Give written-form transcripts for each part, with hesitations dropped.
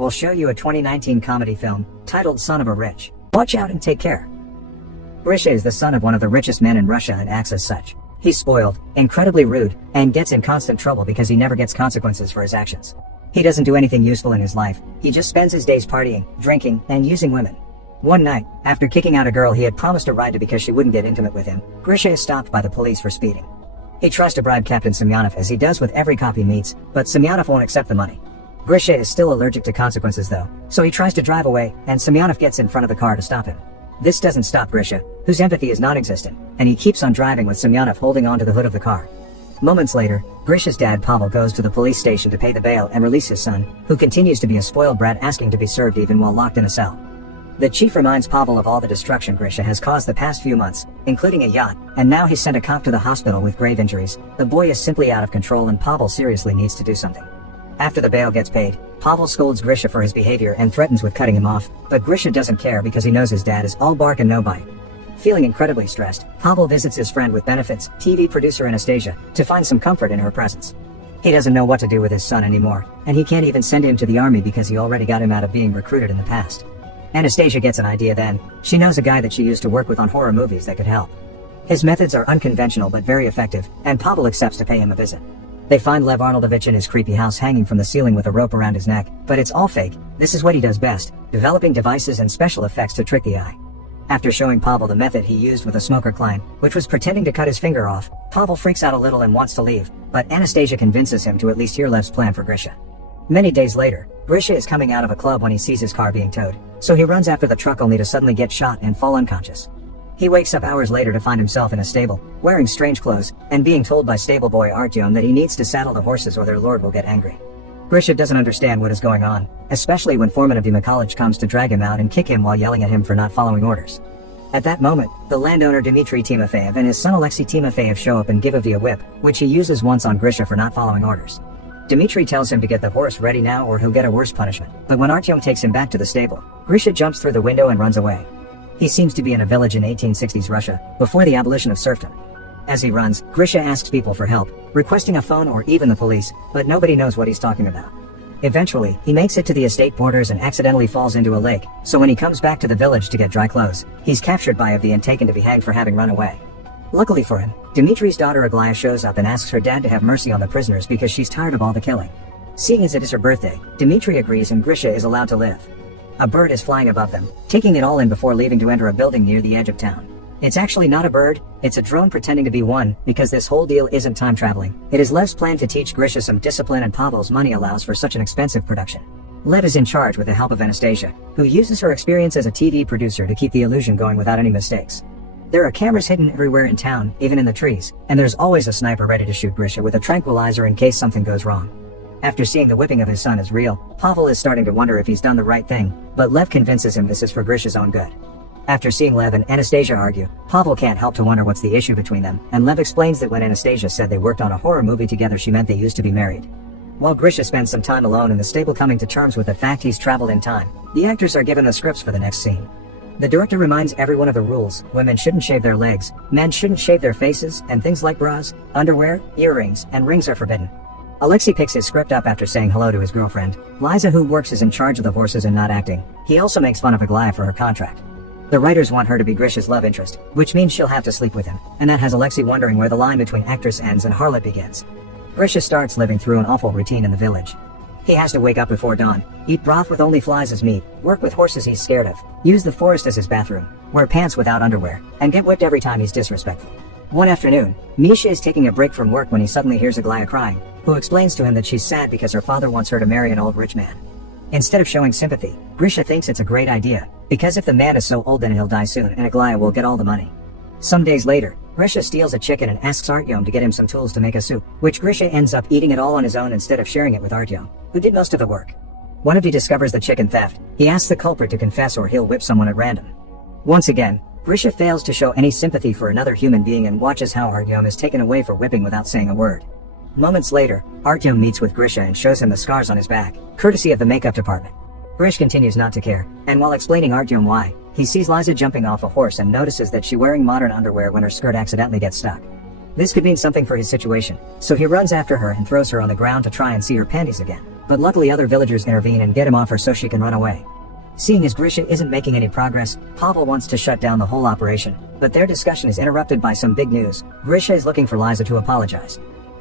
will show you a 2019 comedy film titled Son of a Rich. Watch out and take care. Grisha is the son of one of the richest men in Russia and acts as such. He's spoiled, incredibly rude, and gets in constant trouble because he never gets consequences for his actions. He doesn't do anything useful in his life. He just spends his days partying, drinking, and using women. One night, after kicking out a girl he had promised a ride to because she wouldn't get intimate with him, Grisha is stopped by the police for speeding. He tries to bribe Captain Semyonov as he does with every cop he meets, but Semyonov won't accept the money. Grisha is still allergic to consequences though, so he tries to drive away, and Semyonov gets in front of the car to stop him. This doesn't stop Grisha, whose empathy is non-existent, and he keeps on driving with Semyonov holding onto the hood of the car. Moments later, Grisha's dad Pavel goes to the police station to pay the bail and release his son, who continues to be a spoiled brat asking to be served even while locked in a cell. The chief reminds Pavel of all the destruction Grisha has caused the past few months, including a yacht, and now he's sent a cop to the hospital with grave injuries. The boy is simply out of control and Pavel seriously needs to do something. After the bail gets paid, Pavel scolds Grisha for his behavior and threatens with cutting him off, but Grisha doesn't care because he knows his dad is all bark and no bite. Feeling incredibly stressed, Pavel visits his friend with benefits, TV producer Anastasia, to find some comfort in her presence. He doesn't know what to do with his son anymore, and he can't even send him to the army because he already got him out of being recruited in the past. Anastasia gets an idea then. She knows a guy that she used to work with on horror movies that could help. His methods are unconventional but very effective, and Pavel accepts to pay him a visit. They find Lev Arnoldovich in his creepy house hanging from the ceiling with a rope around his neck, but it's all fake. This is what he does best, developing devices and special effects to trick the eye. After showing Pavel the method he used with a smoker client, which was pretending to cut his finger off, Pavel freaks out a little and wants to leave, but Anastasia convinces him to at least hear Lev's plan for Grisha. Many days later, Grisha is coming out of a club when he sees his car being towed, so he runs after the truck only to suddenly get shot and fall unconscious. He wakes up hours later to find himself in a stable, wearing strange clothes, and being told by stable boy Artyom that he needs to saddle the horses or their lord will get angry. Grisha doesn't understand what is going on, especially when foreman of the college comes to drag him out and kick him while yelling at him for not following orders. At that moment, the landowner Dmitry Timofeyev and his son Alexei Timofeyev show up and give Avdi a whip, which he uses once on Grisha for not following orders. Dmitry tells him to get the horse ready now or he'll get a worse punishment, but when Artyom takes him back to the stable, Grisha jumps through the window and runs away. He seems to be in a village in 1860s Russia, before the abolition of serfdom. As he runs, Grisha asks people for help, requesting a phone or even the police, but nobody knows what he's talking about. Eventually, he makes it to the estate borders and accidentally falls into a lake, so when he comes back to the village to get dry clothes, he's captured by Avdi and taken to be hanged for having run away. Luckily for him, Dmitry's daughter Aglaya shows up and asks her dad to have mercy on the prisoners because she's tired of all the killing. Seeing as it is her birthday, Dmitry agrees and Grisha is allowed to live. A bird is flying above them, taking it all in before leaving to enter a building near the edge of town. It's actually not a bird, it's a drone pretending to be one, because this whole deal isn't time traveling. It is Lev's plan to teach Grisha some discipline and Pavel's money allows for such an expensive production. Lev is in charge with the help of Anastasia, who uses her experience as a TV producer to keep the illusion going without any mistakes. There are cameras hidden everywhere in town, even in the trees, and there's always a sniper ready to shoot Grisha with a tranquilizer in case something goes wrong. After seeing the whipping of his son is real, Pavel is starting to wonder if he's done the right thing, but Lev convinces him this is for Grisha's own good. After seeing Lev and Anastasia argue, Pavel can't help to wonder what's the issue between them, and Lev explains that when Anastasia said they worked on a horror movie together she meant they used to be married. While Grisha spends some time alone in the stable coming to terms with the fact he's traveled in time, the actors are given the scripts for the next scene. The director reminds everyone of the rules: women shouldn't shave their legs, men shouldn't shave their faces, and things like bras, underwear, earrings, and rings are forbidden. Alexei picks his script up after saying hello to his girlfriend. Liza, who works, is in charge of the horses and not acting. He also makes fun of Aglaya for her contract. The writers want her to be Grisha's love interest, which means she'll have to sleep with him, and that has Alexei wondering where the line between actress ends and harlot begins. Grisha starts living through an awful routine in the village. He has to wake up before dawn, eat broth with only flies as meat, work with horses he's scared of, use the forest as his bathroom, wear pants without underwear, and get whipped every time he's disrespectful. One afternoon, Misha is taking a break from work when he suddenly hears Aglaya crying, who explains to him that she's sad because her father wants her to marry an old rich man. Instead of showing sympathy, Grisha thinks it's a great idea, because if the man is so old then he'll die soon and Aglaya will get all the money. Some days later, Grisha steals a chicken and asks Artyom to get him some tools to make a soup, which Grisha ends up eating it all on his own instead of sharing it with Artyom, who did most of the work. When Avdi discovers the chicken theft, he asks the culprit to confess or he'll whip someone at random. Once again, Grisha fails to show any sympathy for another human being and watches how Artyom is taken away for whipping without saying a word. Moments later, Artyom meets with Grisha and shows him the scars on his back, courtesy of the makeup department. Grisha continues not to care, and while explaining Artyom why, he sees Liza jumping off a horse and notices that she's wearing modern underwear when her skirt accidentally gets stuck. This could mean something for his situation, so he runs after her and throws her on the ground to try and see her panties again. But luckily other villagers intervene and get him off her so she can run away. Seeing as Grisha isn't making any progress, Pavel wants to shut down the whole operation, but their discussion is interrupted by some big news. Grisha is looking for Liza to apologize.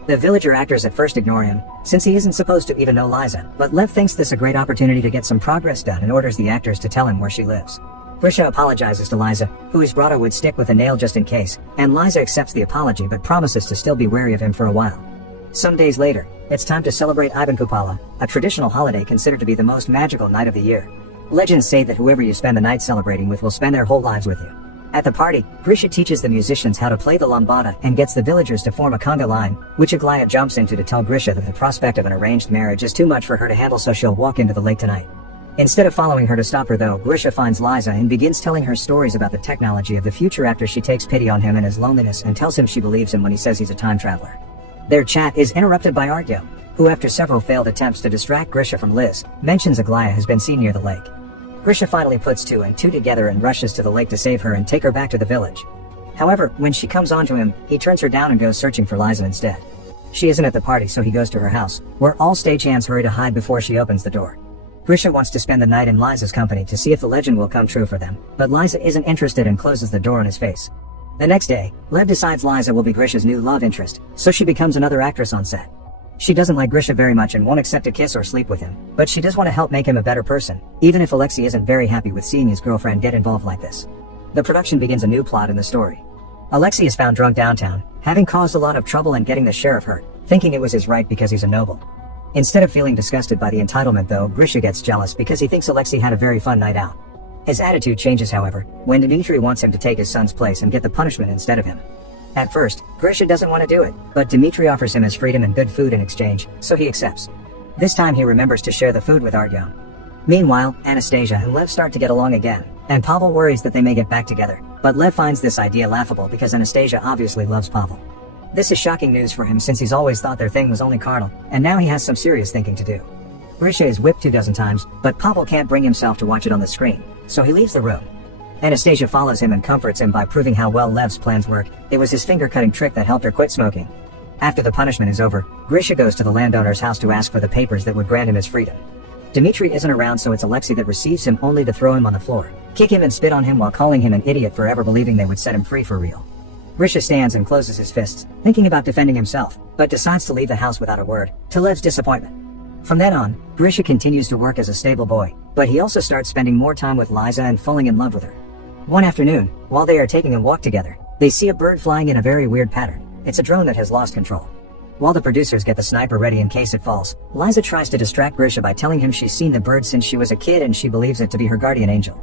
The villager actors at first ignore him, since he isn't supposed to even know Liza, but Lev thinks this a great opportunity to get some progress done and orders the actors to tell him where she lives. Grisha apologizes to Liza, who his brother would stick with a nail just in case, and Liza accepts the apology but promises to still be wary of him for a while. Some days later, it's time to celebrate Ivan Kupala, a traditional holiday considered to be the most magical night of the year. Legends say that whoever you spend the night celebrating with will spend their whole lives with you. At the party, Grisha teaches the musicians how to play the lambada and gets the villagers to form a conga line, which Aglaya jumps into to tell Grisha that the prospect of an arranged marriage is too much for her to handle, so she'll walk into the lake tonight. Instead of following her to stop her though, Grisha finds Liza and begins telling her stories about the technology of the future after she takes pity on him and his loneliness and tells him she believes him when he says he's a time traveler. Their chat is interrupted by Artyom, who after several failed attempts to distract Grisha from Liz, mentions Aglaya has been seen near the lake. Grisha finally puts two and two together and rushes to the lake to save her and take her back to the village. However, when she comes onto him, he turns her down and goes searching for Liza instead. She isn't at the party, so he goes to her house, where all stagehands hurry to hide before she opens the door. Grisha wants to spend the night in Liza's company to see if the legend will come true for them, but Liza isn't interested and closes the door in his face. The next day, Lev decides Liza will be Grisha's new love interest, so she becomes another actress on set. She doesn't like Grisha very much and won't accept a kiss or sleep with him, but she does want to help make him a better person, even if Alexei isn't very happy with seeing his girlfriend get involved like this. The production begins a new plot in the story. Alexei is found drunk downtown, having caused a lot of trouble and getting the sheriff hurt, thinking it was his right because he's a noble. Instead of feeling disgusted by the entitlement though, Grisha gets jealous because he thinks Alexei had a very fun night out. His attitude changes however, when Dmitri wants him to take his son's place and get the punishment instead of him. At first, Grisha doesn't want to do it, but Dmitri offers him his freedom and good food in exchange, so he accepts. This time he remembers to share the food with Artyom. Meanwhile, Anastasia and Lev start to get along again, and Pavel worries that they may get back together, but Lev finds this idea laughable because Anastasia obviously loves Pavel. This is shocking news for him since he's always thought their thing was only carnal, and now he has some serious thinking to do. Grisha is whipped 24 times, but Pavel can't bring himself to watch it on the screen, so he leaves the room. Anastasia follows him and comforts him by proving how well Lev's plans work. It was his finger-cutting trick that helped her quit smoking. After the punishment is over, Grisha goes to the landowner's house to ask for the papers that would grant him his freedom. Dmitri isn't around, so it's Alexei that receives him only to throw him on the floor, kick him and spit on him while calling him an idiot for ever believing they would set him free for real. Grisha stands and closes his fists, thinking about defending himself, but decides to leave the house without a word, to Lev's disappointment. From then on, Grisha continues to work as a stable boy, but he also starts spending more time with Liza and falling in love with her. One afternoon, while they are taking a walk together, they see a bird flying in a very weird pattern. It's a drone that has lost control. While the producers get the sniper ready in case it falls, Liza tries to distract Grisha by telling him she's seen the bird since she was a kid and she believes it to be her guardian angel.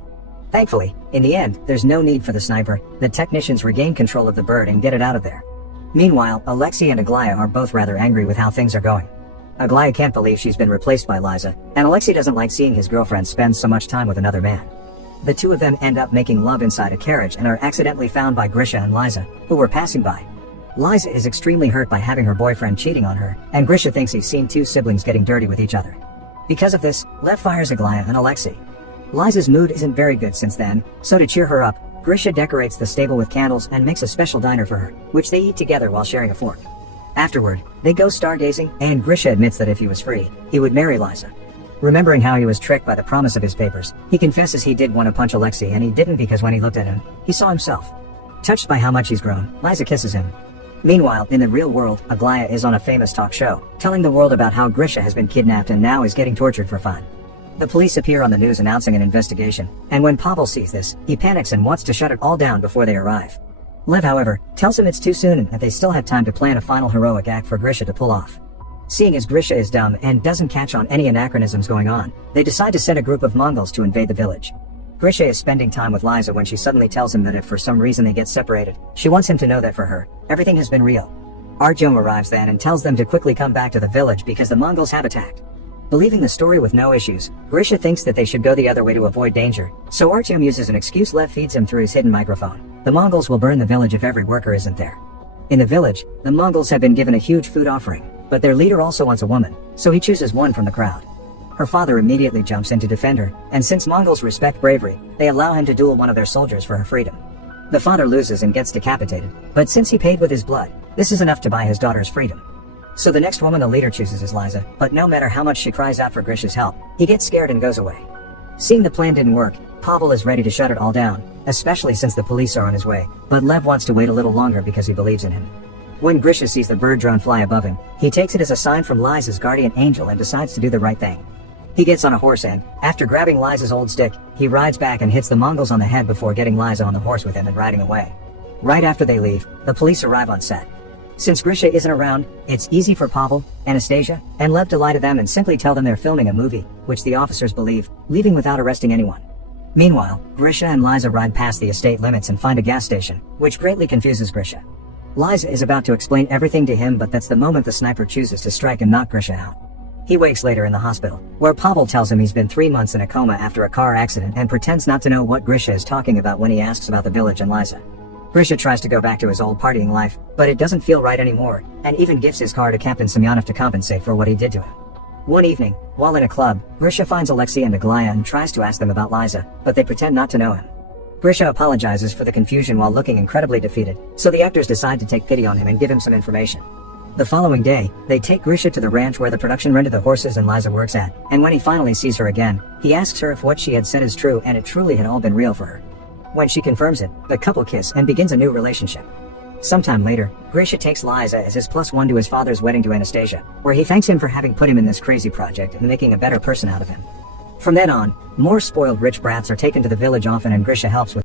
Thankfully, in the end, there's no need for the sniper. The technicians regain control of the bird and get it out of there. Meanwhile, Alexei and Aglaya are both rather angry with how things are going. Aglaya can't believe she's been replaced by Liza, and Alexei doesn't like seeing his girlfriend spend so much time with another man. The two of them end up making love inside a carriage and are accidentally found by Grisha and Liza, who were passing by. Liza is extremely hurt by having her boyfriend cheating on her, and Grisha thinks he's seen two siblings getting dirty with each other. Because of this, Lev fires Aglaya and Alexei. Liza's mood isn't very good since then, so to cheer her up, Grisha decorates the stable with candles and makes a special diner for her, which they eat together while sharing a fork. Afterward, they go stargazing, and Grisha admits that if he was free, he would marry Liza. Remembering how he was tricked by the promise of his papers, he confesses he did want to punch Alexei and he didn't because when he looked at him, he saw himself. Touched by how much he's grown, Liza kisses him. Meanwhile, in the real world, Aglaya is on a famous talk show, telling the world about how Grisha has been kidnapped and now is getting tortured for fun. The police appear on the news announcing an investigation, and when Pavel sees this, he panics and wants to shut it all down before they arrive. Lev, however, tells him it's too soon and that they still have time to plan a final heroic act for Grisha to pull off. Seeing as Grisha is dumb and doesn't catch on any anachronisms going on, they decide to send a group of Mongols to invade the village. Grisha is spending time with Liza when she suddenly tells him that if for some reason they get separated, she wants him to know that for her, everything has been real. Artyom arrives then and tells them to quickly come back to the village because the Mongols have attacked. Believing the story with no issues, Grisha thinks that they should go the other way to avoid danger, so Artyom uses an excuse Lev feeds him through his hidden microphone. The Mongols will burn the village if every worker isn't there. In the village, the Mongols have been given a huge food offering, but their leader also wants a woman, so he chooses one from the crowd. Her father immediately jumps in to defend her, and since Mongols respect bravery, they allow him to duel one of their soldiers for her freedom. The father loses and gets decapitated, but since he paid with his blood, This is enough to buy his daughter's freedom. So the next woman the leader chooses is Liza, but no matter how much she cries out for Grisha's help, he gets scared and goes away. Seeing the plan didn't work, Pavel is ready to shut it all down, especially since the police are on his way, but Lev wants to wait a little longer because he believes in him. When Grisha sees the bird drone fly above him, he takes it as a sign from Liza's guardian angel and decides to do the right thing. He gets on a horse and, after grabbing Liza's old stick, he rides back and hits the Mongols on the head before getting Liza on the horse with him and riding away. Right after they leave, the police arrive on set. Since Grisha isn't around, it's easy for Pavel, Anastasia, and Lev to lie to them and simply tell them they're filming a movie, which the officers believe, leaving without arresting anyone. Meanwhile, Grisha and Liza ride past the estate limits and find a gas station, which greatly confuses Grisha. Liza is about to explain everything to him, but that's the moment the sniper chooses to strike and knock Grisha out. He wakes later in the hospital, where Pavel tells him he's been 3 months in a coma after a car accident and pretends not to know what Grisha is talking about when he asks about the village and Liza. Grisha tries to go back to his old partying life, but it doesn't feel right anymore, and even gives his car to Captain Semyonov to compensate for what he did to him. One evening, while in a club, Grisha finds Alexei and Aglaya and tries to ask them about Liza, but they pretend not to know him. Grisha apologizes for the confusion while looking incredibly defeated, so the actors decide to take pity on him and give him some information. The following day, they take Grisha to the ranch where the production rented the horses and Liza works at, and when he finally sees her again, he asks her if what she had said is true and it truly had all been real for her. When she confirms it, the couple kiss and begins a new relationship. Sometime later, Grisha takes Liza as his +1 to his father's wedding to Anastasia, where he thanks him for having put him in this crazy project and making a better person out of him. From then on, more spoiled rich brats are taken to the village often and Grisha helps with